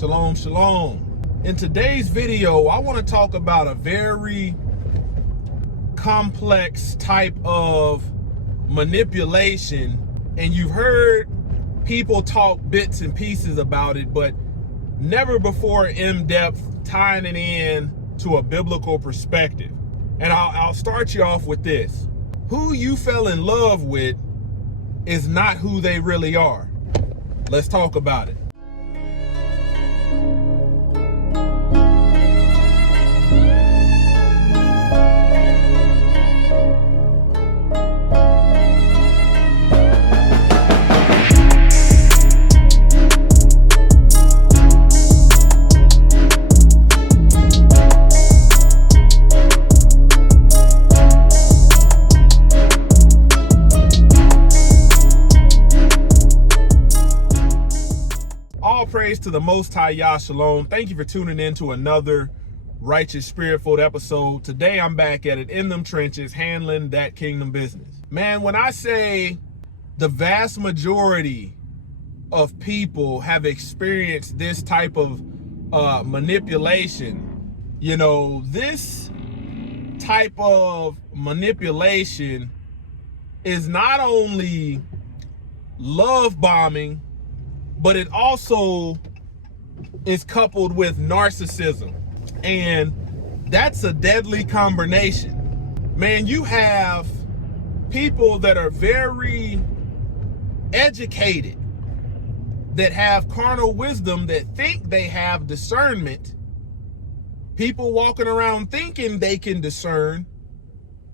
Shalom, shalom. In today's video, I want to talk about a very complex type of manipulation, and you've heard people talk bits and pieces about it, but never before in depth tying it in to a biblical perspective. And I'll start you off with this. Who you fell in love with is not who they really are. Let's talk about it. Praise to the Most High, Yah Shalom. Thank you for tuning in to another Righteous Spirit-filled episode. Today I'm back at it in them trenches, handling that kingdom business. Man, when I say the vast majority of people have experienced this type of manipulation, you know, this type of manipulation is not only love bombing, but it also is coupled with narcissism. And that's a deadly combination. Man, you have people that are very educated, that have carnal wisdom, that think they have discernment. People walking around thinking they can discern,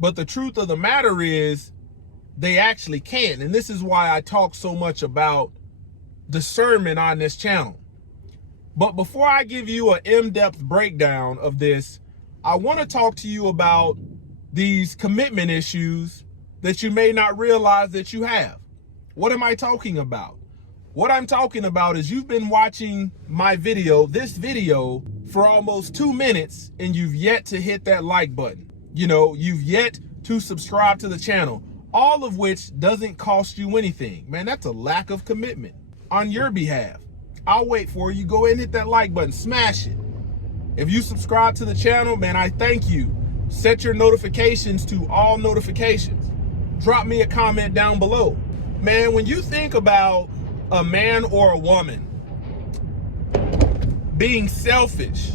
but the truth of the matter is they actually can't. And this is why I talk so much about discernment on this channel. But before I give you an in-depth breakdown of this, I want to talk to you about these commitment issues that you may not realize that you have. What am I talking about? What I'm talking about is you've been watching my video, this video, for almost 2 minutes, and you've yet to hit that like button. You know, you've yet to subscribe to the channel, all of which doesn't cost you anything. Man, that's a lack of commitment on your behalf. I'll wait for you. Go ahead and hit that like button, smash it. If you subscribe to the channel, man, I thank you. Set your notifications to all notifications. Drop me a comment down below. Man, when you think about a man or a woman being selfish,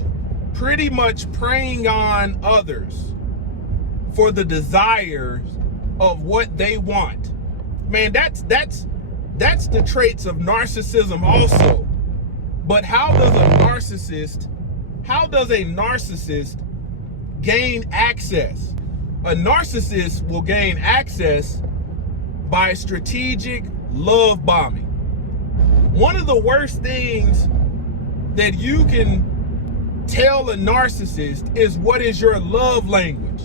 pretty much preying on others for the desires of what they want, man, that's the traits of narcissism also. But how does a narcissist gain access? A narcissist will gain access by strategic love bombing. One of the worst things that you can tell a narcissist is what is your love language,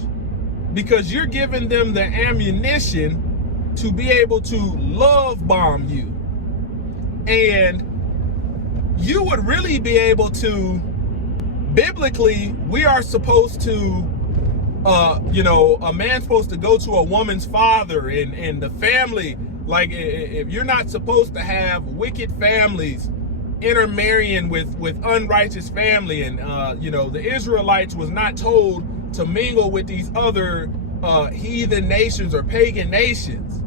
because you're giving them the ammunition to be able to love bomb you. And you would really be able to, biblically, we are supposed to, you know, a man's supposed to go to a woman's father and the family. Like, if you're not supposed to have wicked families intermarrying with unrighteous family, and you know, the Israelites was not told to mingle with these other heathen nations or pagan nations.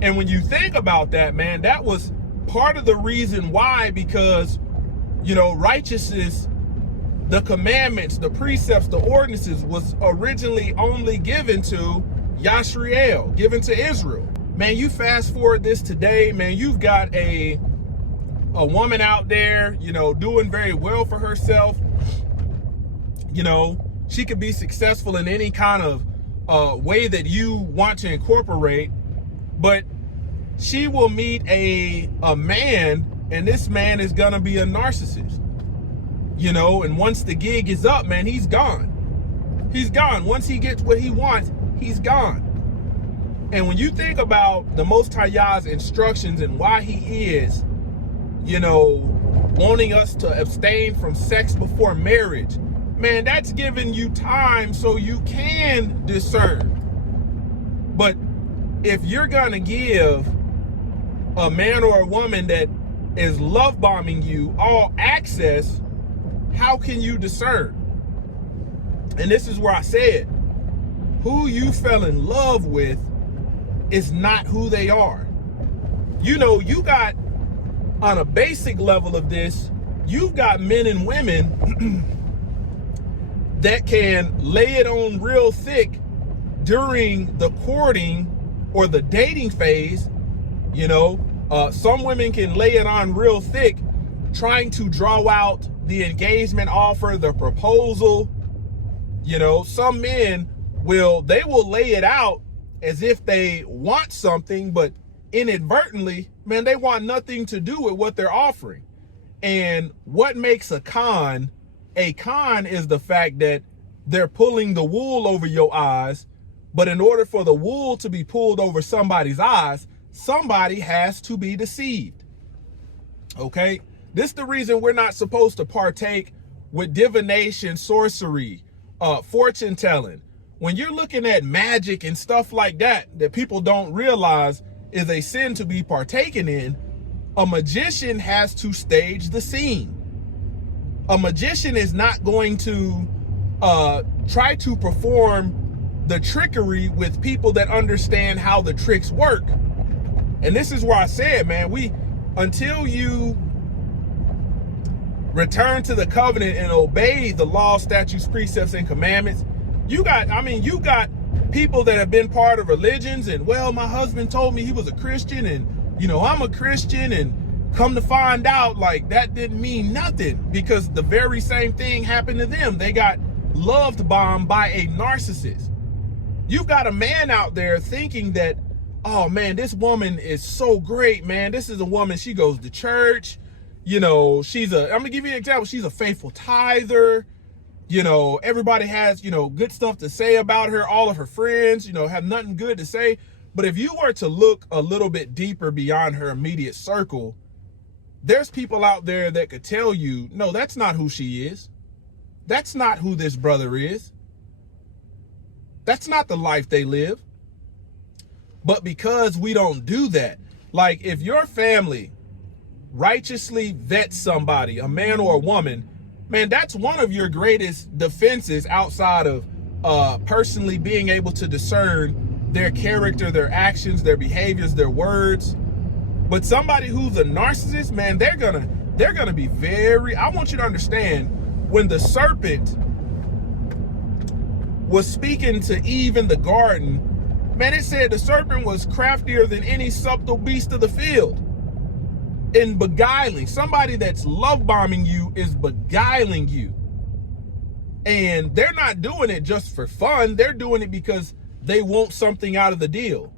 And when you think about that, man, that was part of the reason why, because, you know, righteousness, the commandments, the precepts, the ordinances was originally only given to Yashriel, given to Israel. Man, you fast forward this today, man, you've got a woman out there, you know, doing very well for herself. You know, she could be successful in any kind of way that you want to incorporate, but she will meet a man, and this man is gonna be a narcissist. You know, and once the gig is up, man, he's gone. He's gone. Once he gets what he wants, he's gone. And when you think about the Most High Yah's instructions and why he is, you know, wanting us to abstain from sex before marriage, man, that's giving you time so you can discern. But if you're gonna give a man or a woman that is love bombing you all access, how can you discern? And this is where I said, who you fell in love with is not who they are. You know, you got, on a basic level of this, you've got men and women that can lay it on real thick during the courting or the dating phase. You know, some women can lay it on real thick trying to draw out the engagement offer, the proposal. You know, some men will lay it out as if they want something, but inadvertently, man, they want nothing to do with what they're offering. And what makes a con is the fact that they're pulling the wool over your eyes, but in order for the wool to be pulled over somebody's eyes, somebody has to be deceived. Okay? This is the reason we're not supposed to partake with divination, sorcery, fortune telling. When you're looking at magic and stuff like that people don't realize is a sin to be partaken in, a magician has to stage the scene. A magician is not going to try to perform the trickery with people that understand how the tricks work. And this is where I said, man, until you return to the covenant and obey the law, statutes, precepts, and commandments, you got people that have been part of religions and, well, my husband told me he was a Christian and, you know, I'm a Christian, and come to find out, like, that didn't mean nothing because the very same thing happened to them. They got loved bombed by a narcissist. You've got a man out there thinking that, oh man, this woman is so great, man. This is a woman, she goes to church. You know, I'm gonna give you an example. She's a faithful tither. You know, everybody has, you know, good stuff to say about her. All of her friends, you know, have nothing good to say. But if you were to look a little bit deeper beyond her immediate circle, there's people out there that could tell you, no, that's not who she is. That's not who this brother is. That's not the life they live. But because we don't do that, like if your family righteously vets somebody, a man or a woman, man, that's one of your greatest defenses outside of personally being able to discern their character, their actions, their behaviors, their words. But somebody who's a narcissist, man, they're gonna be very, I want you to understand, when the serpent was speaking to Eve in the garden, man, it said the serpent was craftier than any subtle beast of the field. In beguiling, somebody that's love bombing you is beguiling you. And they're not doing it just for fun. They're doing it because they want something out of the deal.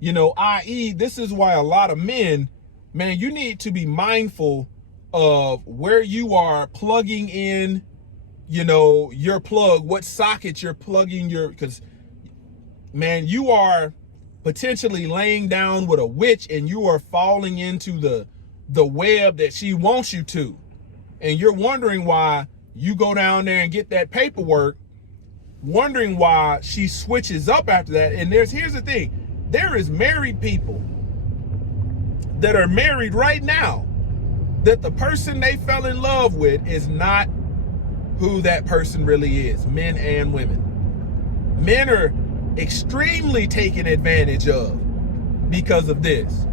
You know, i.e., this is why a lot of men, man, you need to be mindful of where you are plugging in, you know, your plug, what socket you're plugging because, man, you are potentially laying down with a witch and you are falling into the web that she wants you to. And you're wondering why you go down there and get that paperwork, wondering why she switches up after that. And here's the thing. There is married people that are married right now that the person they fell in love with is not who that person really is, men and women. Men are extremely taken advantage of because of this.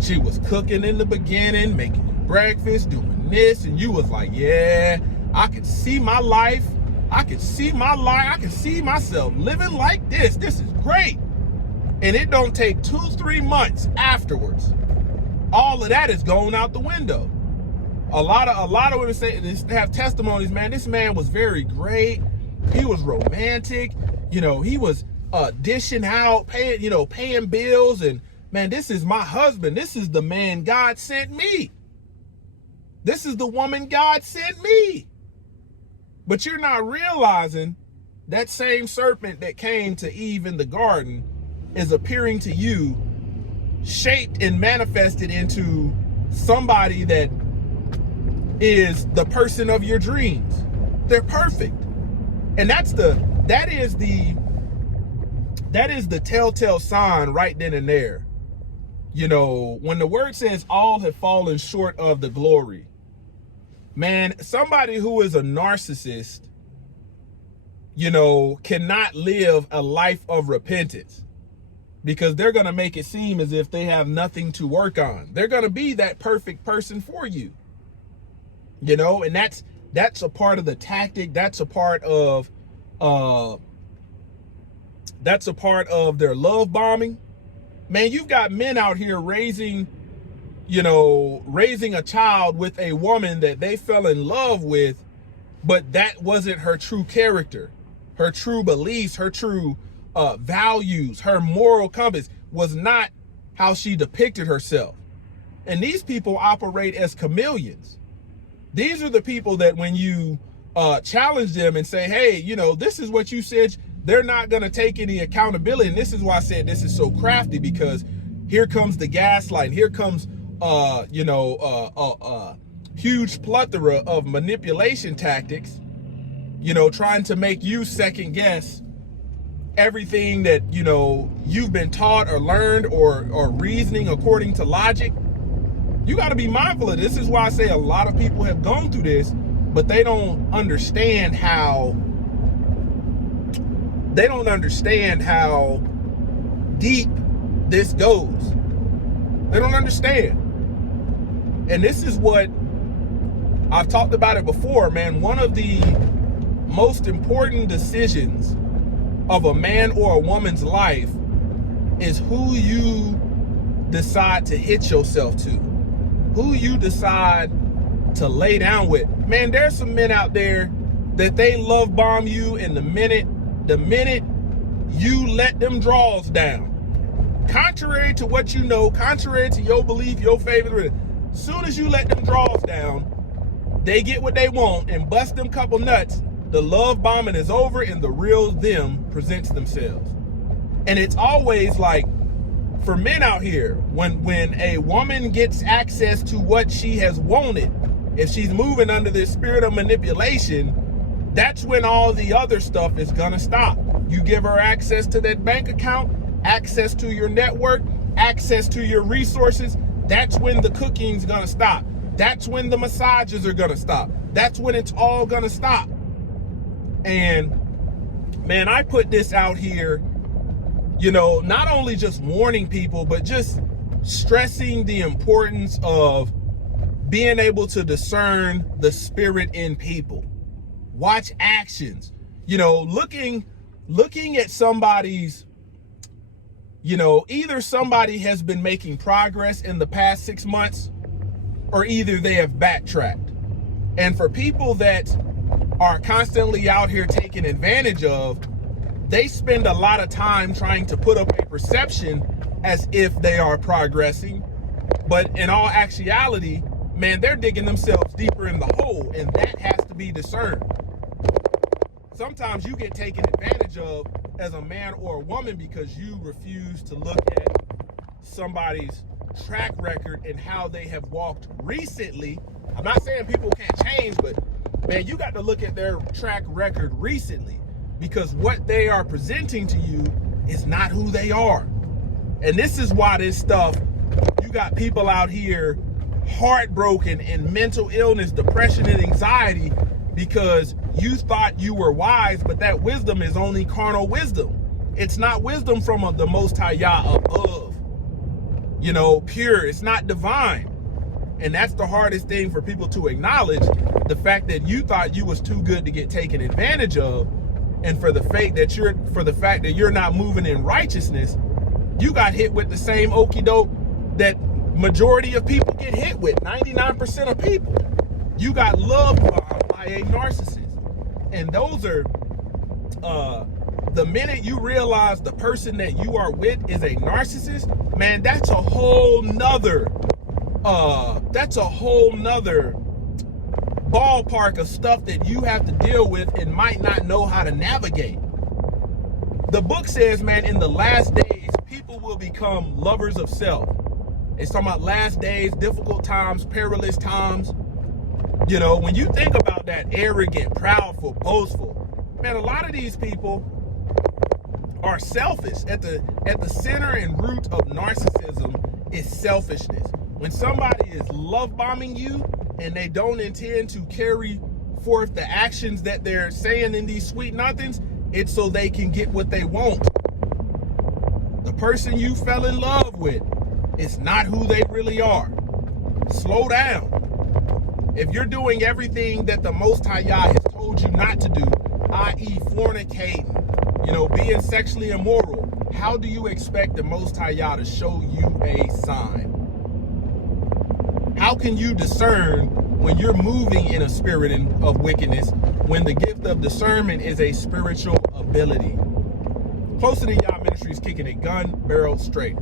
She was cooking in the beginning, making you breakfast, doing this, and you was like, yeah, I could see my life. I could see myself living like this. This is great. And it don't take 2-3 months afterwards. All of that is going out the window. A lot of women say, they have testimonies, man, this man was very great. He was romantic. You know, he was dishing out, paying bills. And man, this is my husband. This is the man God sent me. This is the woman God sent me. But you're not realizing that same serpent that came to Eve in the garden is appearing to you, shaped and manifested into somebody that is the person of your dreams. They're perfect. And that is the telltale sign right then and there You know, when the word says all have fallen short of the glory, man, somebody who is a narcissist, you know, cannot live a life of repentance, because they're going to make it seem as if they have nothing to work on. They're going to be that perfect person for you, you know, and that's a part of the tactic. That's a part of their love bombing. Man, you've got men out here raising a child with a woman that they fell in love with, but that wasn't her true character, her true beliefs, her true values, her moral compass was not how she depicted herself. And these people operate as chameleons. These are the people that when you challenge them and say, hey, you know, this is what you said, they're not going to take any accountability. And this is why I said this is so crafty, because here comes the gaslighting. Here comes, huge plethora of manipulation tactics, you know, trying to make you second guess everything that, you know, you've been taught or learned or reasoning according to logic. You got to be mindful of this. This is why I say a lot of people have gone through this, but they don't understand how deep this goes. They don't understand. And this is what I've talked about it before, man. One of the most important decisions of a man or a woman's life is who you decide to hitch yourself to, who you decide to lay down with. Man, there's some men out there that they love bomb you, and the minute you let them draws down, contrary to what you know, contrary to your belief, your favorite, as soon as you let them draws down, they get what they want and bust them couple nuts. The love bombing is over and the real them presents themselves. And it's always like, for men out here, when a woman gets access to what she has wanted, if she's moving under this spirit of manipulation, that's when all the other stuff is gonna stop. You give her access to that bank account, access to your network, access to your resources, that's when the cooking's gonna stop. That's when the massages are gonna stop. That's when it's all gonna stop. And man, I put this out here, you know, not only just warning people, but just stressing the importance of being able to discern the spirit in people. Watch actions, you know, looking at somebody's, you know, either somebody has been making progress in the past 6 months, or either they have backtracked. And for people that are constantly out here taken advantage of, they spend a lot of time trying to put up a perception as if they are progressing, but in all actuality, man, they're digging themselves deeper in the hole, and that has to be discerned. Sometimes you get taken advantage of as a man or a woman because you refuse to look at somebody's track record and how they have walked recently. I'm not saying people can't change, but man, you got to look at their track record recently, because what they are presenting to you is not who they are. And this is why this stuff, you got people out here heartbroken and mental illness, depression, and anxiety because you thought you were wise, but that wisdom is only carnal wisdom. It's not wisdom from the Most High Yah above, you know, pure. It's not divine. And that's the hardest thing for people to acknowledge, the fact that you thought you was too good to get taken advantage of, and for the fact that you're not moving in righteousness, you got hit with the same okie doke that majority of people get hit with. 99% of people, you got loved by a narcissist. And those are the minute you realize the person that you are with is a narcissist, man, that's a whole nother ballpark of stuff that you have to deal with and might not know how to navigate. The book says, man, in the last days, people will become lovers of self. It's talking about last days, difficult times, perilous times. You know, when you think about that, arrogant, proudful, boastful, man, a lot of these people are selfish. At the center and root of narcissism is selfishness. When somebody is love bombing you and they don't intend to carry forth the actions that they're saying in these sweet nothings, it's so they can get what they want. The person you fell in love with is not who they really are. Slow down. If you're doing everything that the Most High Yah has told you not to do, i.e. fornicating, being sexually immoral, how do you expect the Most High Yah to show you a sign? How can you discern when you're moving in a spirit of wickedness when the gift of discernment is a spiritual ability? Closer to Yah Ministries, kicking it gun barrel straight.